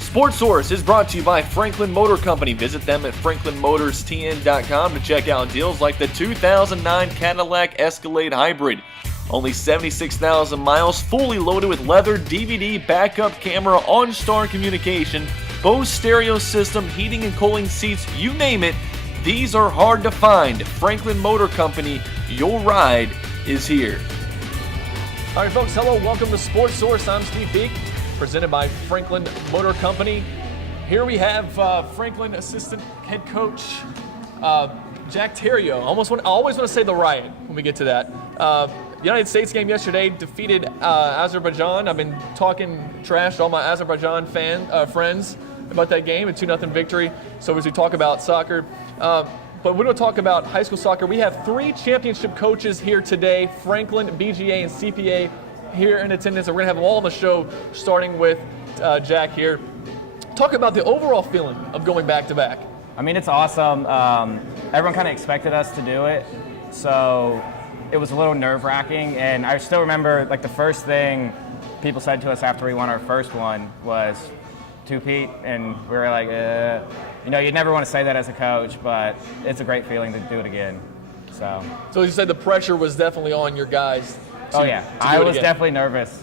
Sports Source is brought to you by Franklin Motor Company. Visit them at franklinmotorstn.com to check out deals like the 2009 Cadillac Escalade Hybrid. Only 76,000 miles, fully loaded with leather, DVD, backup camera, OnStar communication, Bose stereo system, heating and cooling seats, you name it. These are hard to find. Franklin Motor Company, your ride is here. All right, folks, hello. Welcome to Sports Source. I'm Steve Peak, presented by Franklin Motor Company. Here we have Franklin assistant head coach Jack Terrio. I always want to say the Riot when we get to that. United States game yesterday defeated Azerbaijan. I've been talking trash to all my Azerbaijan friends about that game, a 2-0 victory. So as we talk about soccer, but we don't talk about high school soccer. We have 3 championship coaches here today: Franklin, BGA, and CPA here in attendance. And we're gonna have them all on the show, starting with Jack here. Talk about the overall feeling of going back to back. I mean, it's awesome. Everyone kind of expected us to do it, so it was a little nerve-wracking. And I still remember, like, the first thing people said to us after we won our first one was, "Two-peat," and we were like, you'd never want to say that as a coach, but it's a great feeling to do it again. So as you said, the pressure was definitely on your guys. I was definitely nervous.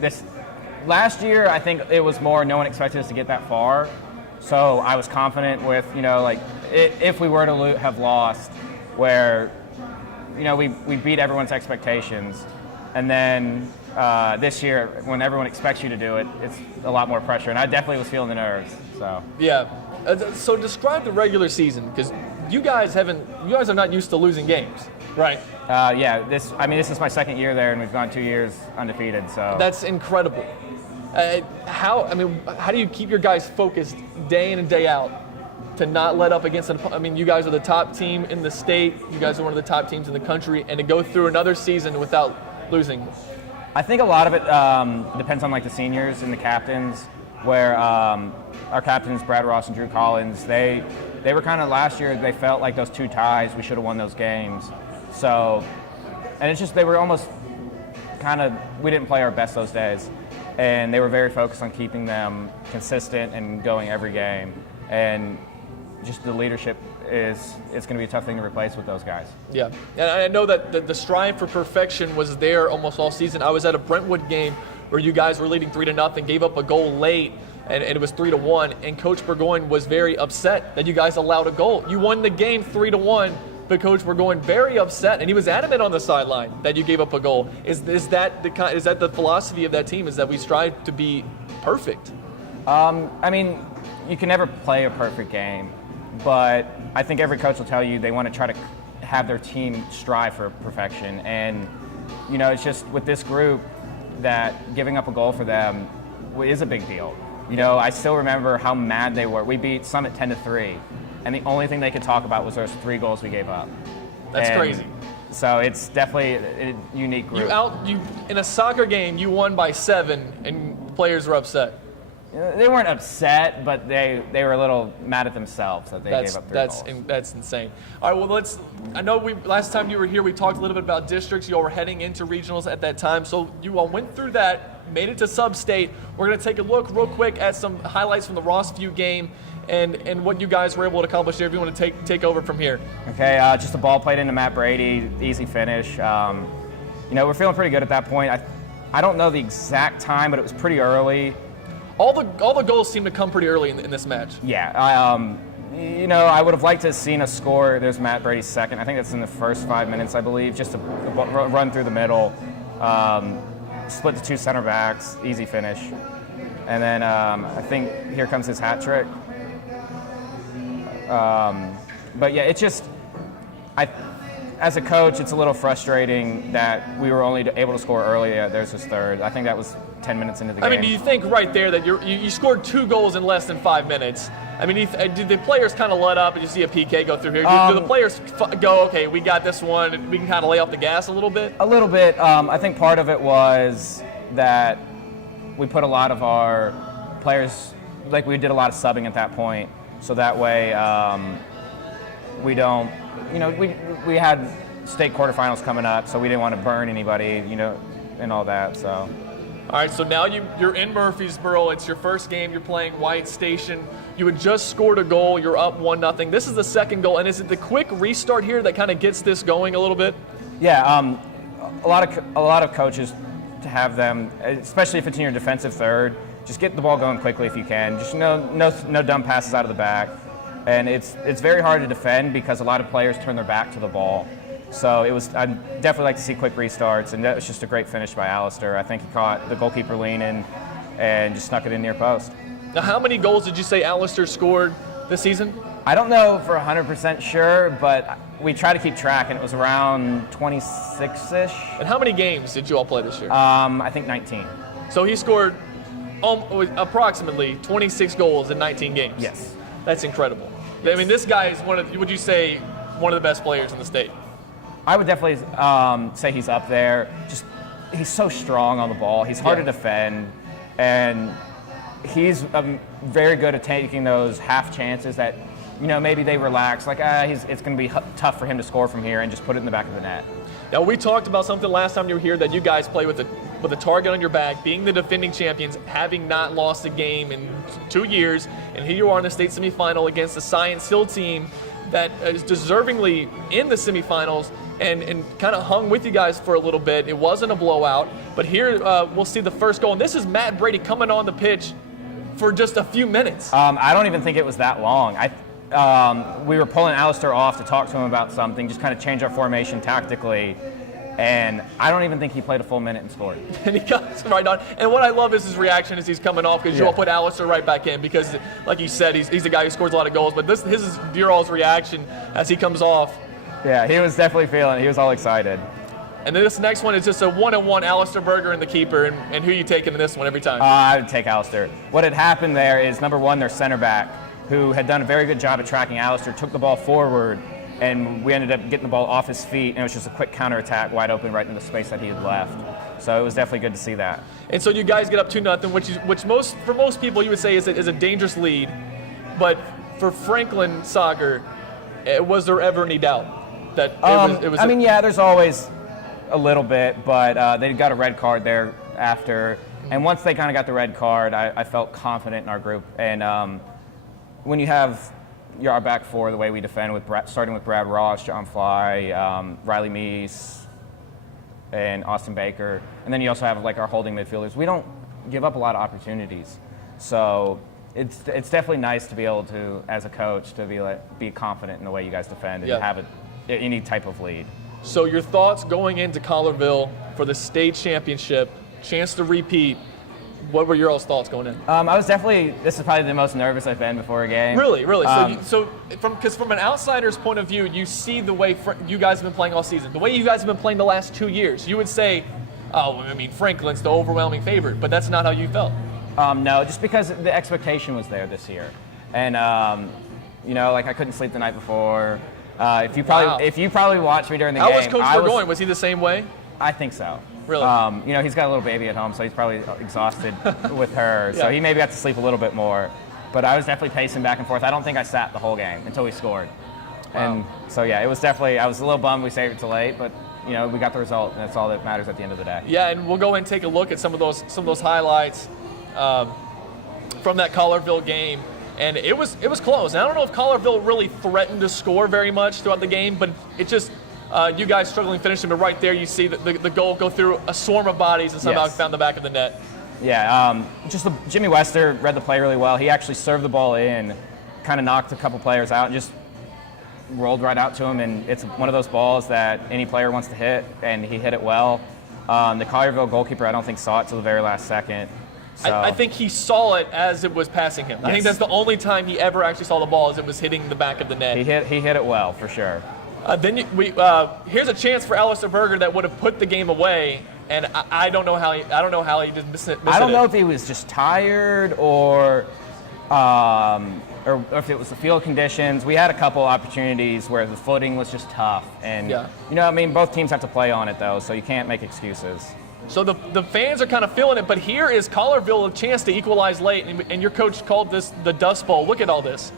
This last year, I think it was more no one expected us to get that far, so I was confident with if we were to have lost, where we beat everyone's expectations, and then this year when everyone expects you to do it, it's a lot more pressure, and I definitely was feeling the nerves. So yeah. So describe the regular season, because you guys are not used to losing games, right? This is my second year there, and we've gone 2 years undefeated. So that's incredible. How do you keep your guys focused day in and day out to not let up against you guys are the top team in the state. You guys are one of the top teams in the country, and to go through another season without losing. I think a lot of it depends on the seniors and the captains, where our captains, Brad Ross and Drew Collins, they were kind of last year, they felt like those 2 ties, we should have won those games. So, and it's just, they were almost we didn't play our best those days. And they were very focused on keeping them consistent and going every game. And just the leadership it's going to be a tough thing to replace with those guys. Yeah, and I know that the strive for perfection was there almost all season. I was at a Brentwood game where you guys were leading 3-0, gave up a goal late, and it was 3-1. And Coach Burgoyne was very upset that you guys allowed a goal. You won the game 3-1, but Coach Burgoyne very upset, and he was adamant on the sideline that you gave up a goal. Is that the philosophy of that team? Is that we strive to be perfect? You can never play a perfect game, but I think every coach will tell you they want to try to have their team strive for perfection. And it's just with this group that giving up a goal for them is a big deal. I still remember how mad they were. We beat Summit 10-3, and the only thing they could talk about was those 3 goals we gave up. That's crazy. So it's definitely a unique group. You in a soccer game, you won by 7, and the players were upset. They weren't upset, but they were a little mad at themselves that they gave up 3 goals. That's insane. All right, well, I know last time you were here, we talked a little bit about districts. You all were heading into regionals at that time, so you all went through that, made it to sub-state. We're going to take a look real quick at some highlights from the Rossview game and what you guys were able to accomplish there. If you want to take over from here. Okay, just a ball played into Matt Brady, easy finish. We're feeling pretty good at that point. I don't know the exact time, but it was pretty early. All the goals seem to come pretty early in this match. Yeah, I would have liked to have seen a score. There's Matt Brady's second. I think that's in the first 5 minutes, I believe. Just a run through the middle, split the 2 center backs, easy finish, and then I think here comes his hat trick. But yeah, it's just as a coach, it's a little frustrating that we were only able to score early. There's his third. I think that was 10 minutes into the game. Do you think right there that you scored 2 goals in less than 5 minutes? Did the players kind of let up and you see a PK go through here? Do the players go, okay, we got this one, we can kind of lay off the gas a little bit? A little bit. I think part of it was that we put a lot of our players, we did a lot of subbing at that point, so that way we don't, we had state quarterfinals coming up, so we didn't want to burn anybody, and all that. So. All right, so now you're in Murfreesboro. It's your first game. You're playing White Station. You had just scored a goal. You're up 1-0. This is the second goal, and is it the quick restart here that kind of gets this going a little bit? Yeah, a lot of coaches to have them, especially if it's in your defensive third, just get the ball going quickly if you can. Just no dumb passes out of the back, and it's very hard to defend because a lot of players turn their back to the ball. So I'd definitely like to see quick restarts, and that was just a great finish by Alistair. I think he caught the goalkeeper leaning and just snuck it in near post. Now, how many goals did you say Alistair scored this season? I don't know for 100% sure, but we try to keep track, and it was around 26-ish. And how many games did you all play this year? I think 19. So he scored approximately 26 goals in 19 games. Yes. That's incredible. I mean, this guy is would you say, one of the best players in the state? I would definitely say he's up there. Just he's so strong on the ball. He's hard to defend, and he's very good at taking those half chances that, maybe they relax. Like, it's going to be tough for him to score from here, and just put it in the back of the net. Now, we talked about something last time you were here, that you guys play with a target on your back, being the defending champions, having not lost a game in 2 years, and here you are in the state semifinal against the Science Hill team that is deservingly in the semifinals and kind of hung with you guys for a little bit. It wasn't a blowout, but here we'll see the first goal. And this is Matt Brady coming on the pitch for just a few minutes. I don't even think it was that long. We were pulling Alistair off to talk to him about something, just kind of change our formation tactically. And I don't even think he played a full minute and scored. And he comes right on. And what I love is his reaction as he's coming off, because you all put Alistair right back in, because, like you said, he's a guy who scores a lot of goals. But his is Deerall's reaction as he comes off. Yeah, he was definitely feeling it. He was all excited. And then this next one is just a one-on-one Alistair Berger and the keeper. And who you taking in this one every time? I would take Alistair. What had happened there is, number one, their center back, who had done a very good job at tracking Alistair, took the ball forward, and we ended up getting the ball off his feet, and it was just a quick counterattack wide open right in the space that he had left. So it was definitely good to see that. And so you guys get up 2-0, which for most people you would say is a dangerous lead. But for Franklin Sager, was there ever any doubt that it was? There's always a little bit, but they got a red card there after. And once they kind of got the red card, I felt confident in our group. And when you have our back four, the way we defend, starting with Brad Ross, John Fly, Riley Meese, and Austin Baker, and then you also have our holding midfielders. We don't give up a lot of opportunities, so it's definitely nice to be able to, as a coach, to be confident in the way you guys defend and have any type of lead. So your thoughts going into Collierville for the state championship, chance to repeat? What were your all's thoughts going in? This is probably the most nervous I've been before a game. Really? Because from an outsider's point of view, you see the way you guys have been playing all season, the way you guys have been playing the last 2 years, you would say, Franklin's the overwhelming favorite, but that's not how you felt. No, just because the expectation was there this year. And, I couldn't sleep the night before. If you probably watched me during the game. How was Coach Burgoyne? Was he the same way? I think so. Really? He's got a little baby at home, so he's probably exhausted with her. So he maybe got to sleep a little bit more. But I was definitely pacing back and forth. I don't think I sat the whole game until we scored. Wow. And so, it was definitely, I was a little bummed we saved it too late, but, we got the result, and that's all that matters at the end of the day. Yeah, and we'll go and take a look at some of those highlights from that Collierville game. And it was close. And I don't know if Collierville really threatened to score very much throughout the game, but it just you guys struggling finishing. But right there, you see the goal go through a swarm of bodies and somehow found the back of the net. Yeah, Jimmy Wester read the play really well. He actually served the ball in, kind of knocked a couple players out, and just rolled right out to him. And it's one of those balls that any player wants to hit, and he hit it well. The Collierville goalkeeper, I don't think, saw it till the very last second. So. I think he saw it as it was passing him. Yes. I think that's the only time he ever actually saw the ball, as it was hitting the back of the net. He hit it well, for sure. Here's a chance for Alistair Berger that would have put the game away, and I don't know how he did miss it. I don't know if he was just tired or if it was the field conditions. We had a couple opportunities where the footing was just tough, and both teams have to play on it though, so you can't make excuses. So the fans are kind of feeling it, but here is Collierville a chance to equalize late, and your coach called this the Dust Bowl. Look at all this.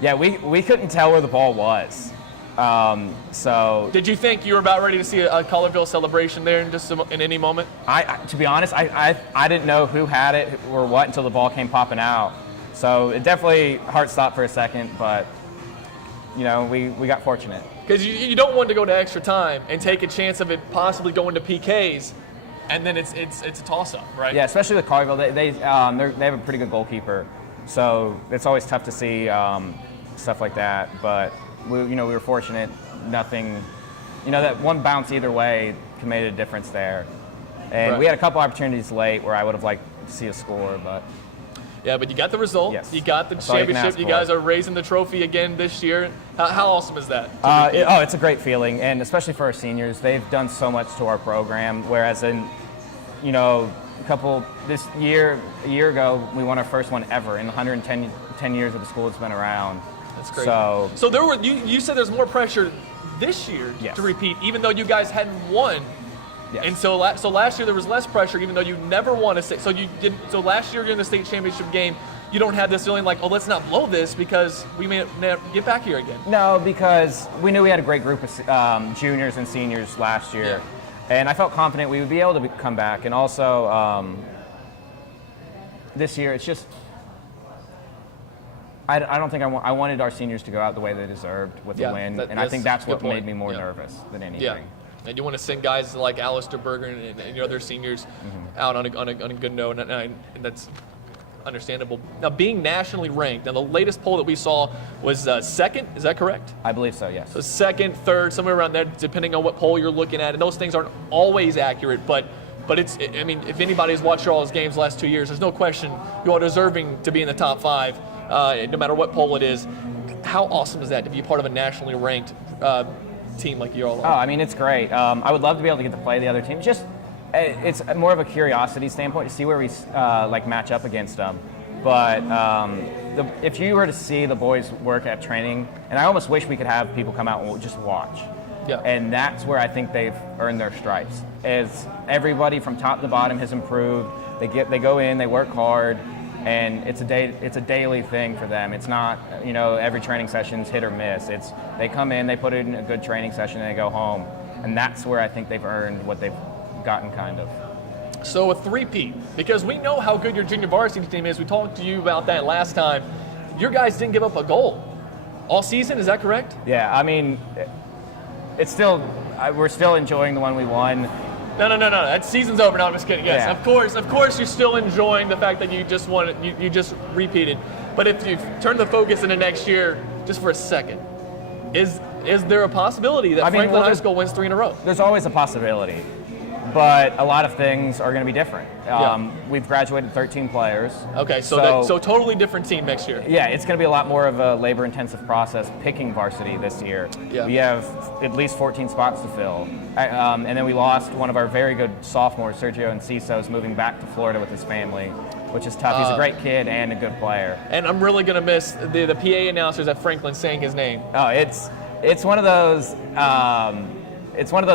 Yeah, we couldn't tell where the ball was. So Did you think you were about ready to see a Colorville celebration there in any moment? to be honest, I didn't know who had it or what until the ball came popping out. So it definitely heart stopped for a second, but we got fortunate. Because you don't want to go to extra time and take a chance of it possibly going to PKs, and then it's a toss-up, right? Yeah, especially with Colorville, they have a pretty good goalkeeper, so it's always tough to see stuff like that. But we were fortunate. Nothing, that one bounce either way made a difference there. And Right. we had a couple opportunities late where I would have liked to see a score, but. Yeah, but you got the result. Yes. You got the That's all you can championship. ask You for. guys are raising the trophy again this year. How awesome is that? It's a great feeling, and especially for our seniors, they've done so much to our program. Whereas a year ago, we won our first one ever in 110 years of the school that's been around. That's great. So there were you said there's more pressure this year Yes. to repeat, even though you guys hadn't won. yes. And so last year there was less pressure, even though you never won a state. So last year during the state championship game, you don't have this feeling like, oh, let's not blow this because we may never get back here again. No, because we knew we had a great group of juniors and seniors last year, and I felt confident we would be able to come back. And also, this year, it's just I don't think I wanted our seniors to go out the way they deserved with the win, and I think that's a good what point. made me more Yeah. nervous than anything. Yeah. And you want to send guys like Alistair Berger and your other seniors out on a good note, and that's understandable. Now, being nationally ranked, now the latest poll that we saw was second, is that correct? I believe so, yes. So second, third, somewhere around there, depending on what poll you're looking at. And those things aren't always accurate, but I mean, if anybody's watched all his games the last 2 years, there's no question you are deserving to be in the top 5, no matter what poll it is. How awesome is that to be a part of a nationally ranked team like you all Oh, are? I mean, it's great. I would love to be able to get to play the other team. Just, it's more of a curiosity standpoint to see where we match up against them. But if you were to see the boys work at training, and I almost wish we could have people come out and just watch. Yeah. And that's where I think they've earned their stripes. Is everybody from top to bottom has improved. They go in, they work hard, and it's a daily thing for them. It's not every training session's hit or miss. They come in, they put in a good training session, and they go home. And that's where I think they've earned what they've gotten, kind of. So a three-peat, because we know how good your junior varsity team is. We talked to you about that last time. Your guys didn't give up a goal all season, is that correct? Yeah, I mean, it's still we're still enjoying the one we won. No. That season's over. No, I'm just kidding. Yes, Yeah. of course, you're still enjoying the fact that you just won it. You just repeated. But if you turn the focus into next year, just for a second, is there a possibility that Franklin High School wins 3 in a row? There's always a possibility, but a lot of things are going to be different. We've graduated 13 players. Okay, so totally different team next year. Yeah, it's going to be a lot more of a labor-intensive process picking varsity this year. Yeah. We have at least 14 spots to fill. And then we lost one of our very good sophomores, Sergio Enciso, moving back to Florida with his family, which is tough. He's a great kid and a good player. And I'm really going to miss the PA announcers at Franklin saying his name. Oh, it's one of those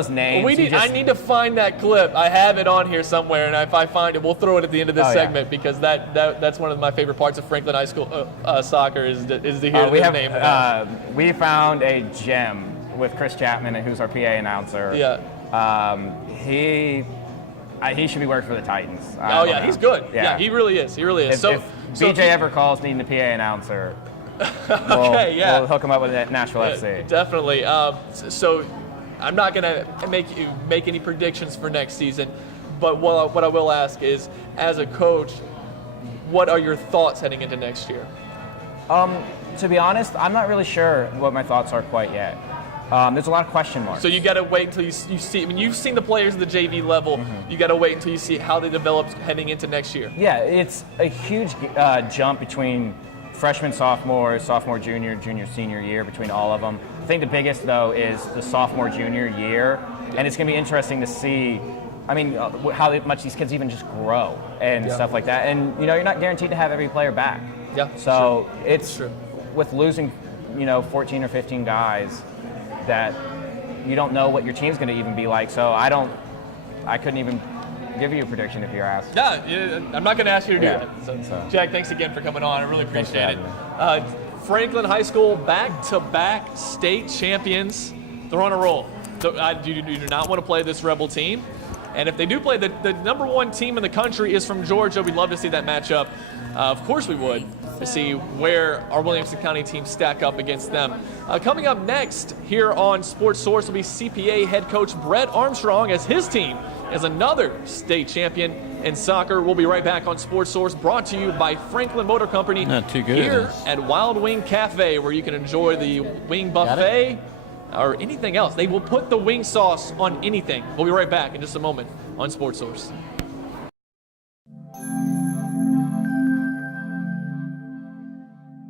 names. I need to find that clip. I have it on here somewhere, and if I find it, we'll throw it at the end of this segment because that's one of my favorite parts of Franklin High School soccer is to hear the name. We found a gem with Chris Chapman, who's our PA announcer. Yeah. He should be working for the Titans. He's good. Yeah, he really is. He really is. If BJ ever calls needing a PA announcer, we'll hook him up with Nashville FC. Definitely. So I'm not going to make any predictions for next season, but what I will ask is, as a coach, what are your thoughts heading into next year? To be honest, I'm not really sure what my thoughts are quite yet. There's a lot of question marks. So you got to wait until you see. I mean, you've seen the players at the JV level. Mm-hmm. You got to wait until you see how they develop heading into next year. Yeah, it's a huge jump between freshman, sophomore, junior, senior year between all of them. I think the biggest though is the sophomore, junior year, and it's going to be interesting to see. I mean, how much these kids even just grow and stuff like that. And you're not guaranteed to have every player back. Yeah. So it's with losing, 14 or 15 guys, that you don't know what your team's going to even be like. So I couldn't even give you a prediction if you're asked. Yeah, I'm not going to ask you to do that. So, Jack, thanks again for coming on. I really appreciate it. Franklin High School back-to-back state champions. They're on a roll. So, you do not want to play this Rebel team. And if they do play, the number 1 team in the country is from Georgia. We'd love to see that matchup. Of course we would, to see where our Williamson County teams stack up against them. Coming up next here on Sports Source will be CPA head coach Brett Armstrong, as his team is another state champion in soccer. We'll be right back on Sports Source, brought to you by Franklin Motor Company. Not too good. Here at Wild Wing Cafe, where you can enjoy the wing buffet or anything else. They will put the wing sauce on anything. We'll be right back in just a moment on Sports Source.